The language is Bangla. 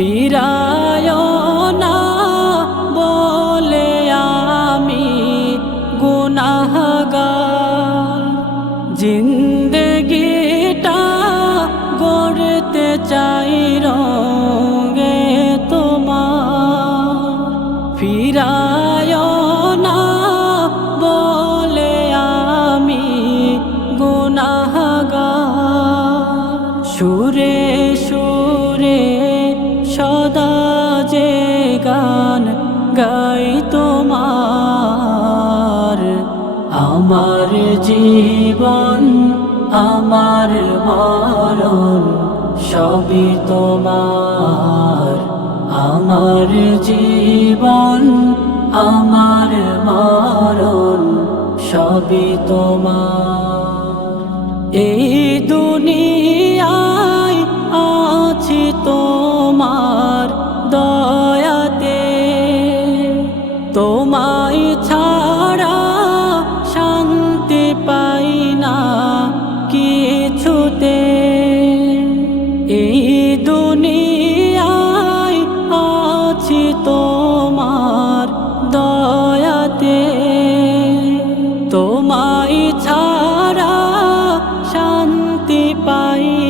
ফিরায় না বলে আমি গুনাহগার। জিন্দগিটা গড়তে চাই রঙে তোমার। ফিরায় না বলে আমি গুনাহগার। সুরে সুরে সদা যে গান গাই তোমার। আমার জীবন, আমার মরণ, সবই তোমার। আমার জীবন, আমার মরণ, সবই তোমার। এই দুনিয়ায় তোমায় ছাড়া শান্তি পাই না কিছুতে। এই দুনিয়ায় আছি তোমার দয়াতে। তোমায় ছাড়া শান্তি পাই